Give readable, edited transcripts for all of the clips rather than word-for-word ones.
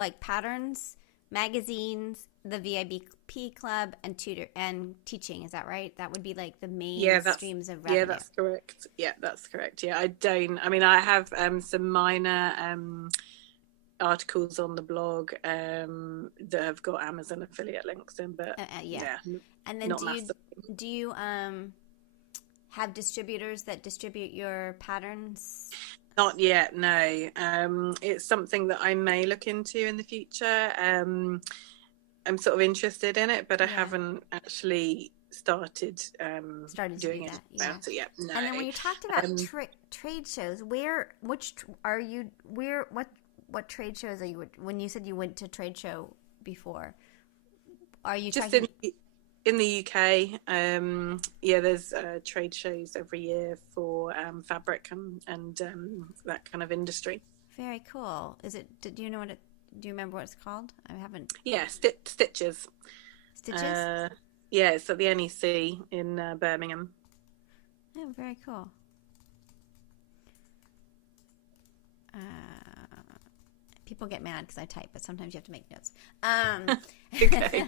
like patterns, magazines, the VIP club, and tutor and teaching. Is that right? That would be like the main streams of revenue. Yeah, that's correct. Yeah, that's correct. Yeah, I mean, I have some minor articles on the blog that have got Amazon affiliate links in, but yeah. And then do you have distributors that distribute your patterns? Not yet, no. It's something that I may look into in the future. I'm sort of interested in it, but I haven't actually started doing it about it yet. No. And then when you talked about trade shows, what trade shows are you? When you said you went to trade show before, are you just in the UK? There's trade shows every year for fabric and that kind of industry. Very cool. Is it? Do you know what it? Do you remember what it's called? I haven't. Yeah, Stitches. Stitches. Yeah, it's at the NEC in Birmingham. Oh, very cool. People get mad because I type, but sometimes you have to make notes. Okay.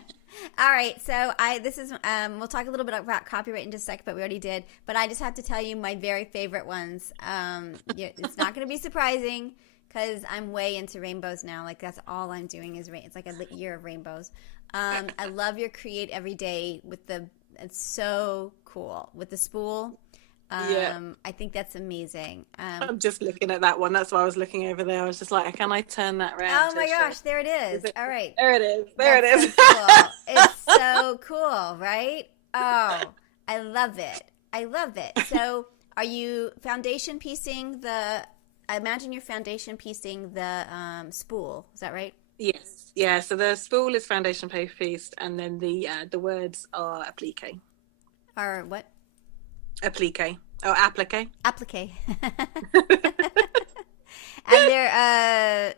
All right. So we'll talk a little bit about copyright in just a sec, but we already did. But I just have to tell you my very favorite ones. It's not going to be surprising because I'm way into rainbows now. Like that's all I'm doing is it's like a year of rainbows. I love your create every day it's so cool with the spool. I think that's amazing. I'm just looking at that one. That's why I was looking over there. I was just like, can I turn that around? Oh my gosh, there it is. All right. There it is. There it is. So cool. It's so cool, right? Oh, I love it. I love it. So are you foundation piecing I imagine you're foundation piecing the spool. Is that right? Yes. Yeah. So the spool is foundation pieced, and then the words are applique. Are what? Applique. Oh, applique. Applique. And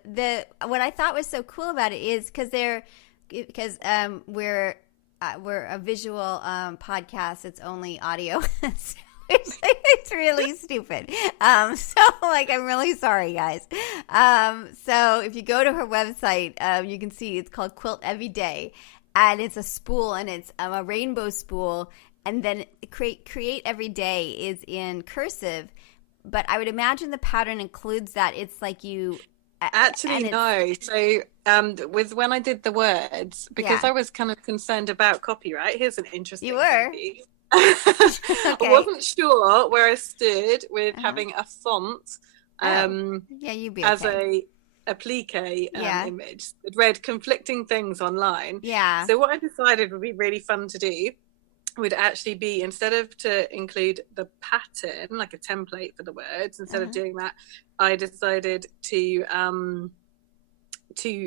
what I thought was so cool about it is because we're a visual podcast. It's only audio. So it's really stupid. So like I'm really sorry, guys. So if you go to her website, you can see it's called Quilt Every Day, and it's a spool, and it's a rainbow spool. And then create every day is in cursive, but I would imagine the pattern includes that. It's like you actually no. So when I did the words, because I was kind of concerned about copyright. Here's an interesting. You were. Okay. I wasn't sure where I stood with having a font. You'd be as okay. a applique image. It read conflicting things online. Yeah. So what I decided would be really fun to do would actually be, instead of to include the pattern, like a template for the words, instead of doing that, I decided to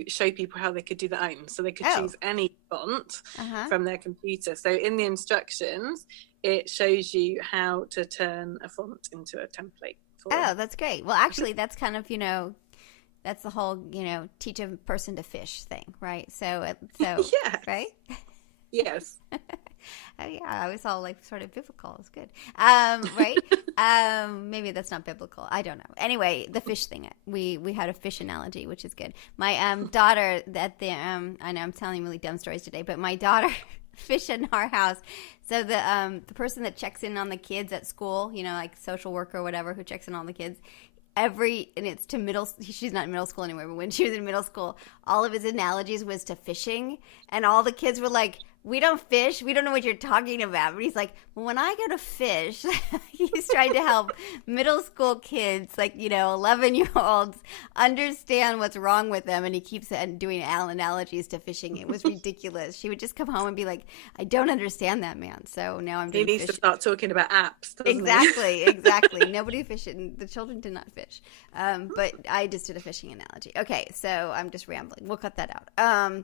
show people how they could do their own. So they could choose any font from their computer. So in the instructions, it shows you how to turn a font into a template. That's great. Well, actually, that's kind of, that's the whole, teach a person to fish thing, right? So yeah. Right? Yes. Oh yeah, I was all like sort of biblical. It's good, right? Maybe that's not biblical. I don't know. Anyway, the fish thing. We had a fish analogy, which is good. My daughter I know I'm telling really dumb stories today, but my daughter fish in our house. So the person that checks in on the kids at school, like social worker or whatever, who checks in on the kids. And it's to she's not in middle school anymore, but when she was in middle school, all of his analogies was to fishing, and all the kids were like, we don't fish, we don't know what you're talking about. But he's like, well, when I go to fish, he's trying to help middle school kids, like, 11-year-olds understand what's wrong with them, and he keeps doing analogies to fishing. It was ridiculous. She would just come home and be like, I don't understand that, man. So now I'm doing He needs to start talking about apps, Exactly. Nobody fished, and the children did not fish. But I just did a fishing analogy. Okay, so I'm just rambling. We'll cut that out.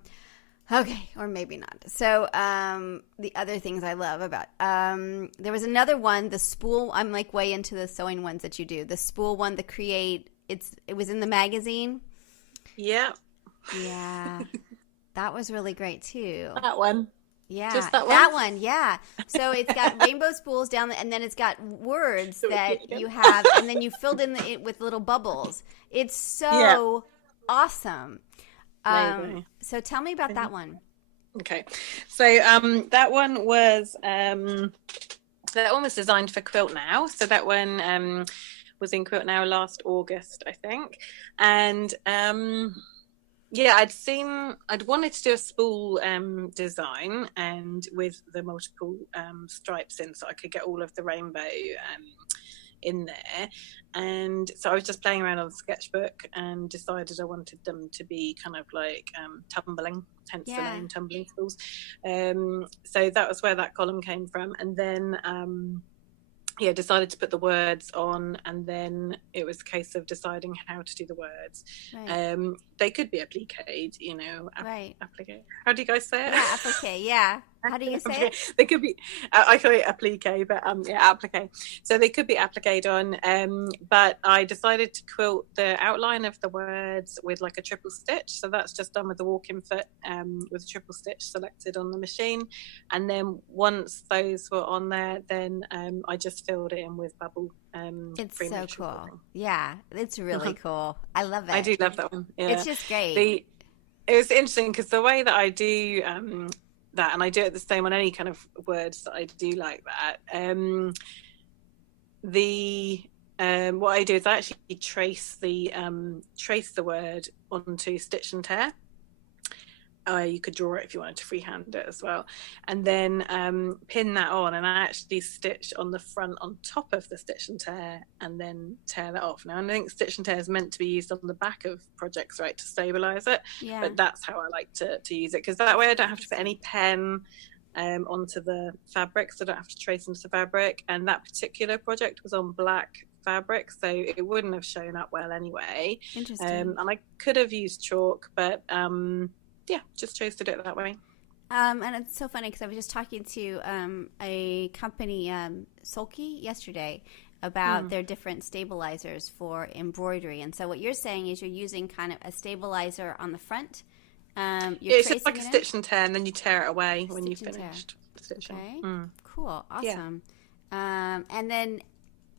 Okay, or maybe not. So the other things I love about there was another one, the spool. I'm like way into the sewing ones that you do. The spool one, the create. It was in the magazine. Yeah. Yeah, that was really great too. That one. Yeah, just that one. Yeah. So it's got rainbow spools down, and then it's got words that you have, and then you filled in it with little bubbles. It's so awesome. There you go. So tell me about that one. Okay, so that one was designed for Quilt Now. So that one was in Quilt Now last August, I think, and yeah, I'd wanted to do a spool design and with the multiple stripes in, so I could get all of the rainbow in there. And so I was just playing around on the sketchbook and decided I wanted them to be kind of like tumbling, hence the name Tumbling Spools. So that was where that column came from. And then decided to put the words on, and then it was a case of deciding how to do the words. Right. They could be appliqued, you know. Right. Applique. How do you guys say it? Yeah, applique. Yeah. How do you say it? They could be. I call it applique, but applique. So they could be appliqued on. But I decided to quilt the outline of the words with like a triple stitch. So that's just done with the walking foot with a triple stitch selected on the machine. And then once those were on there, then I just filled it in with bubble. It's so cool. Building. Yeah, it's really cool. I love it. I do love that one. Yeah. It's just great. It was interesting because the way that I do that, and I do it the same on any kind of words that I do like that. What I do is I actually trace the word onto stitch and tear. You could draw it if you wanted to freehand it as well, and then pin that on, and I actually stitch on the front on top of the stitch and tear, and then tear that off. Now I think stitch and tear is meant to be used on the back of projects, right, to stabilize it. Yeah. But that's how I like to use it, because that way I don't have to put any pen onto the fabric, so I don't have to trace into the fabric. And that particular project was on black fabric, so it wouldn't have shown up well anyway. Interesting. And I could have used chalk, but just chose to do it that way. And it's so funny because I was just talking to a company, Sulky, yesterday about their different stabilizers for embroidery. And so what you're saying is you're using kind of a stabilizer on the front. It's just like a stitch and tear, and then you tear it away when you've finished stitching. Okay, cool, awesome. Yeah. And then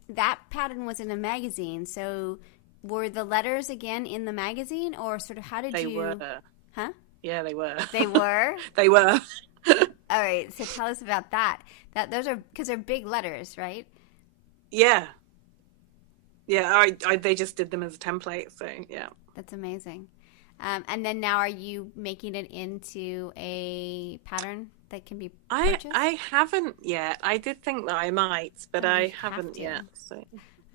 that pattern was in a magazine. So were the letters again in the magazine, or sort of how did you? They were. Huh? Yeah, they were. They were? They were. All right, so tell us about that. Those are, because they're big letters, right? Yeah. Yeah, they just did them as a template, so yeah. That's amazing. And then now are you making it into a pattern that can be purchased? I haven't yet. I did think that I might, but I haven't yet. So.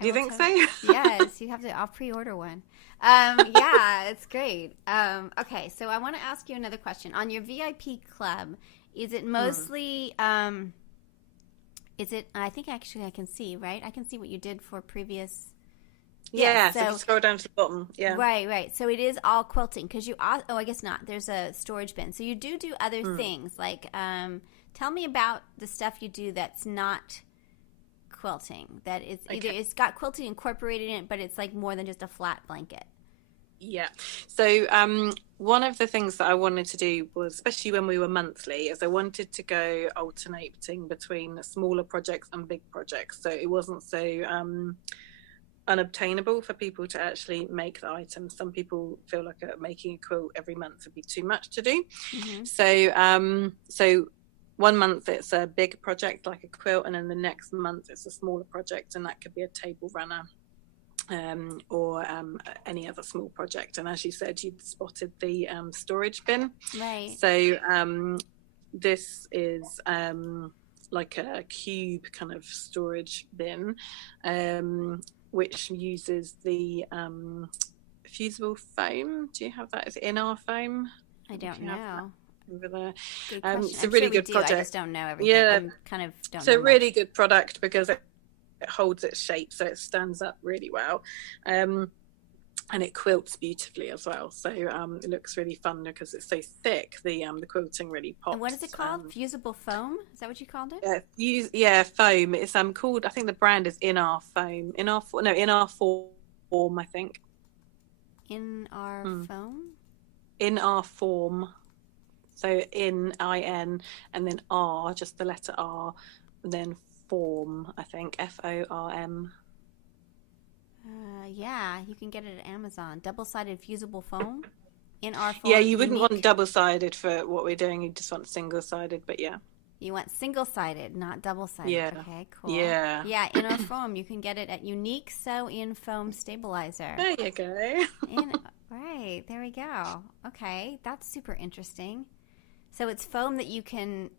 Do you think so? Yes, you have to. I'll pre-order one. Yeah, it's great. Okay, so I want to ask you another question. On your VIP club, is it mostly, is it, I think actually I can see, right? I can see what you did for previous. Yeah, so if you scroll down to the bottom, yeah. Right. So it is all quilting, because I guess not. There's a storage bin. So you do other things, like, tell me about the stuff you do that's not quilting, that is either it's got quilting incorporated in it, but it's like more than just a flat blanket. Yeah. So one of the things that I wanted to do was, especially when we were monthly, is I wanted to go alternating between smaller projects and big projects, so it wasn't so unobtainable for people to actually make the items. Some people feel like making a quilt every month would be too much to do. So one month it's a big project like a quilt, and then the next month it's a smaller project, and that could be a table runner or any other small project. And as you said, you'd spotted the storage bin. Right. So this is like a cube kind of storage bin, which uses the fusible foam. Do you have that? Is it in our foam? I don't know. Over there. It's a really good project. I just don't know everything. Yeah, kind of don't. It's a really good product because it holds its shape, so it stands up really well, and it quilts beautifully as well. So it looks really fun because it's so thick. The quilting really pops. And what is it called? Fusible foam? Is that what you called it? Foam. It's called. I think the brand is In Our Foam. In Our Form. I think. In Our Foam. In Our Form. So in IN and then R, just the letter R, and then form, I think, FORM. Yeah, you can get it at Amazon. Double-sided fusible foam. in our foam. Yeah, you wouldn't unique. want double-sided for what we're doing. You just want single-sided, but yeah. You want single-sided, not double-sided. Yeah. Okay, cool. Yeah. Yeah, in our foam. You can get it at Unique Sew In Foam Stabilizer. There you go. Right, there we go. Okay, that's super interesting. So it's foam that you can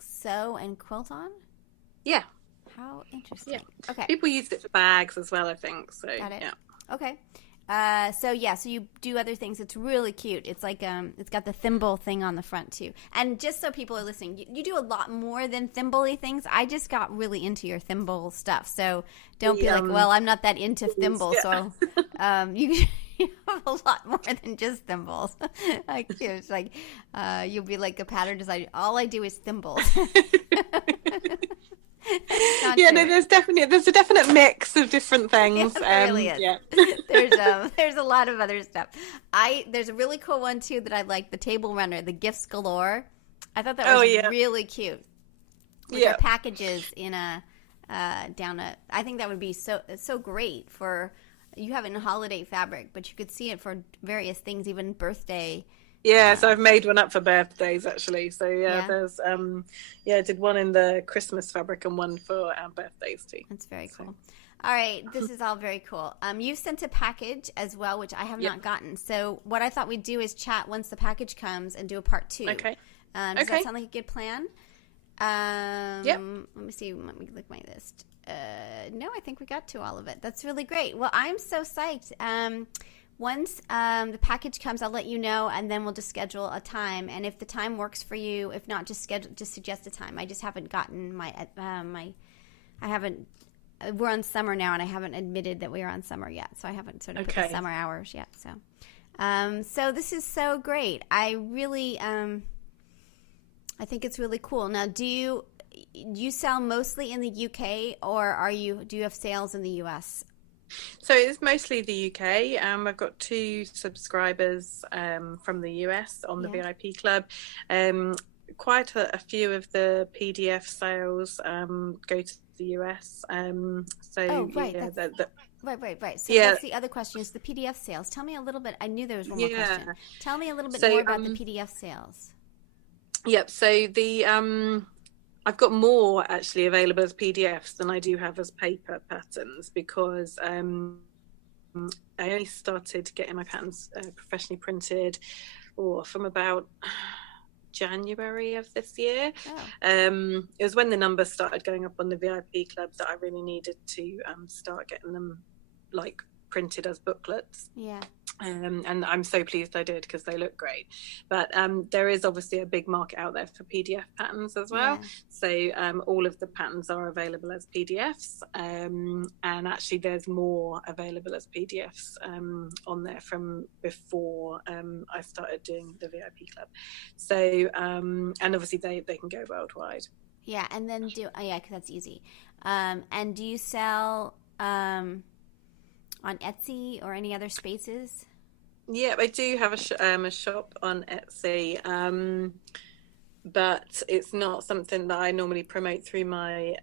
sew and quilt on? Yeah. How interesting. Yeah. Okay. People use it for bags as well, I think. So, Got it. yeah. Okay. So you do other things. It's really cute. It's like it's got the thimble thing on the front too. And just so people are listening, you do a lot more than thimble-y things. I just got really into your thimble stuff. So don't be like, well, I'm not that into thimbles. Yeah. So you have a lot more than just thimbles. Like it's like you'll be like a pattern designer. All I do is thimbles. Yeah, no, there's a definite mix of different things. There really is. Yeah. There's a lot of other stuff. There's a really cool one too that I like, the table runner, the gifts galore. I thought that was really cute. With the packages in a I think that would be so great for, you have it in holiday fabric, but you could see it for various things, even birthday. Yeah, so I've made one up for birthdays actually. So there's I did one in the Christmas fabric and one for our birthdays too. That's very cool. All right, this is all very cool. You sent a package as well, which I have not gotten. So what I thought we'd do is chat once the package comes and do a part 2. Okay. Does that sound like a good plan? Let me see. Let me look at my list. No, I think we got to all of it. That's really great. Well, I'm so psyched. Once the package comes, I'll let you know, and then we'll just schedule a time. And if the time works for you, if not, just suggest a time. I just haven't gotten we're on summer now, and I haven't admitted that we are on summer yet, so I haven't sort of put the summer hours yet. So this is so great. I really, I think it's really cool. Now, do you sell mostly in the UK, or do you have sales in the US? So it's mostly the UK. I've got 2 subscribers from the US on the VIP club. Quite a few of the PDF sales go to the US. Right. So that's the other question is the PDF sales. Tell me a little bit. I knew there was one more question. Tell me a little bit more about the PDF sales. Yep. So I've got more actually available as PDFs than I do have as paper patterns, because I only started getting my patterns professionally printed from about January of this year. It was when the numbers started going up on the VIP club that I really needed to start getting them like printed as booklets. And I'm so pleased I did, because they look great. But there is obviously a big market out there for PDF patterns as well. So all of the patterns are available as PDFs, and actually there's more available as PDFs on there from before I started doing the VIP club. So and obviously they can go worldwide. Yeah, and then because that's easy. And do you sell on Etsy or any other spaces? Yeah, I do have a shop on Etsy, but it's not something that I normally promote through my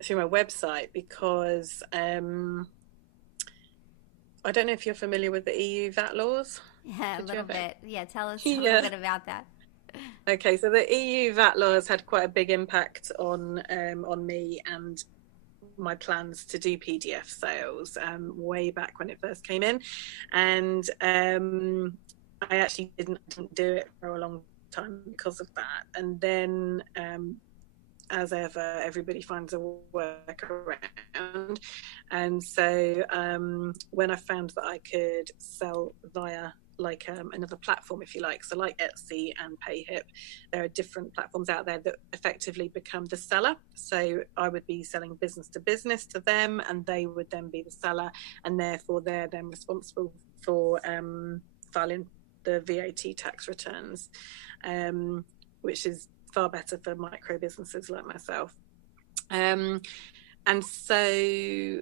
website, because I don't know if you're familiar with the EU VAT laws. Yeah, a little bit. Yeah, tell us a little bit about that. Okay, so the EU VAT laws had quite a big impact on me and my plans to do PDF sales way back when it first came in, and I actually didn't do it for a long time because of that. And then as ever, everybody finds a workaround, and so when I found that I could sell via like another platform, if you like, so like Etsy and PayHip, there are different platforms out there that effectively become the seller. So I would be selling business to business to them, and they would then be the seller, and therefore they're then responsible for filing the VAT tax returns, which is far better for micro businesses like myself. And so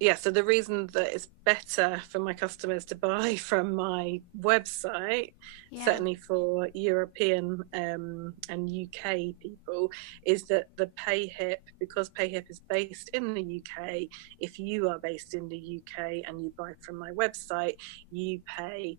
yeah, so the reason that it's better for my customers to buy from my website, Yeah. certainly for European and UK people, is that the PayHip, because PayHip is based in the UK, if you are based in the UK and you buy from my website, you pay